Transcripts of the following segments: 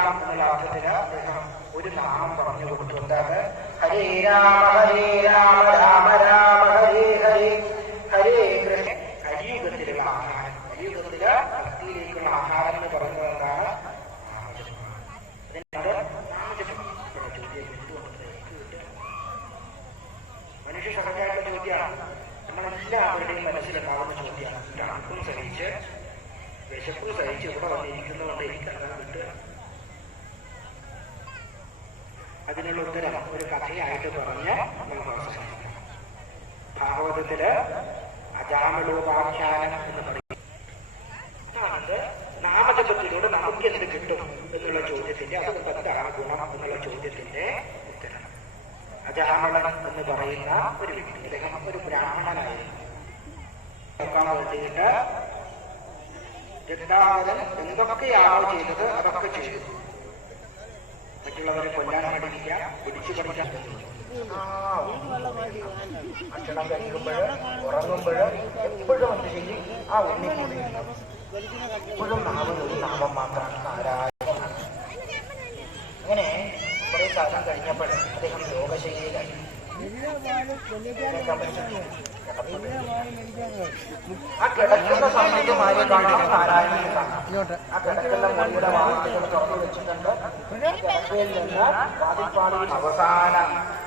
കൊടുക്കാം എന്നുള്ള അർത്ഥത്തിന് അദ്ദേഹം ഒരു നാമം പറഞ്ഞു കൊടുത്തു. എന്താണ്? ഹരേ രാമ ഹരേ രാമ രാമ രാമ ഹരേ ഹരേ. ഹരേ കൃഷ്ണ കലിയുഗത്തിലുള്ള ആഹാരം. കലിയുഗത്തിൽ ഭക്തിയിലേക്കുള്ള ആഹാരം എന്ന് പറയുന്നത് എന്താണ്? കിട്ടുക മനുഷ്യ സഹജമായിട്ടുള്ള ചോദ്യമാണ്. നമ്മളെല്ലാവരുടെയും മനസ്സിലുണ്ടാകുന്ന ചോദ്യമാണ്. തണുപ്പും സഹിച്ച് വിശപ്പും സഹിച്ച് ഇവിടെ വന്നിരിക്കുന്നതുകൊണ്ട് എനിക്ക് അങ്ങനെ കിട്ടുക അതിനുള്ള ഉത്തരം ഒരു കഥയായിട്ട് പറഞ്ഞ് നമുക്ക് അവസാനിക്കാം ഭാഗവതത്തിൽ അജാമലോപാഖ്യാനം എന്ന് പറയും. നാമജപത്തിലൂടെ നമുക്ക് എന്ത് കിട്ടും എന്നുള്ള ചോദ്യത്തിന്റെ അത് പത്താണ് ഗുണം എന്നുള്ള ചോദ്യത്തിന്റെ ഉത്തരം. അജാമളൻ എന്ന് പറയുന്ന ഒരു വ്യക്തി അദ്ദേഹം ഒരു ബ്രാഹ്മണനായിരുന്നു. വേണ്ടിയിട്ട് എന്തൊക്കെയാണോ ചെയ്തത് ചെയ്തു മറ്റുള്ളവരെ കൊല്ലാൻ പഠിക്കുക പിടിച്ചു പഠിക്കാൻ ഭക്ഷണം കഴിക്കുമ്പോൾ ഉറങ്ങുമ്പോൾ എപ്പോഴും എന്ത് ചെയ്യും? ആ ഉണ്ണിക്കൂടി എപ്പോഴും നാമം ഒരു നാമം മാത്രമാണ് നാരായണ അങ്ങനെ കുറെ കാലം കഴിഞ്ഞപ്പോൾ അദ്ദേഹം യോഗശൈലിയിലായി. ആ കിടക്കുന്ന സമയത്ത് കാണണം നാരായണനെ ആ കിടക്കുന്ന മുറിയുടെ വാതിലുകൾ തുറന്നു വെച്ചിട്ടുണ്ട്. കിടക്കയിൽ നിന്ന് വാതിൽപ്പാടിയിൽ അവസാന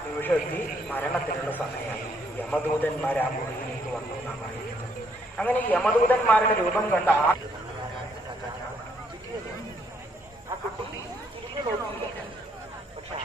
നിമിഷത്തിൽ മരണത്തിനുള്ള സമയമാണ് യമദൂതന്മാർ ആ മുറിയിലേക്ക് വന്നു എന്നാണ് പറയുന്നത്. അങ്ങനെ യമദൂതന്മാരുടെ രൂപം കണ്ട ആ കുട്ടി പക്ഷെ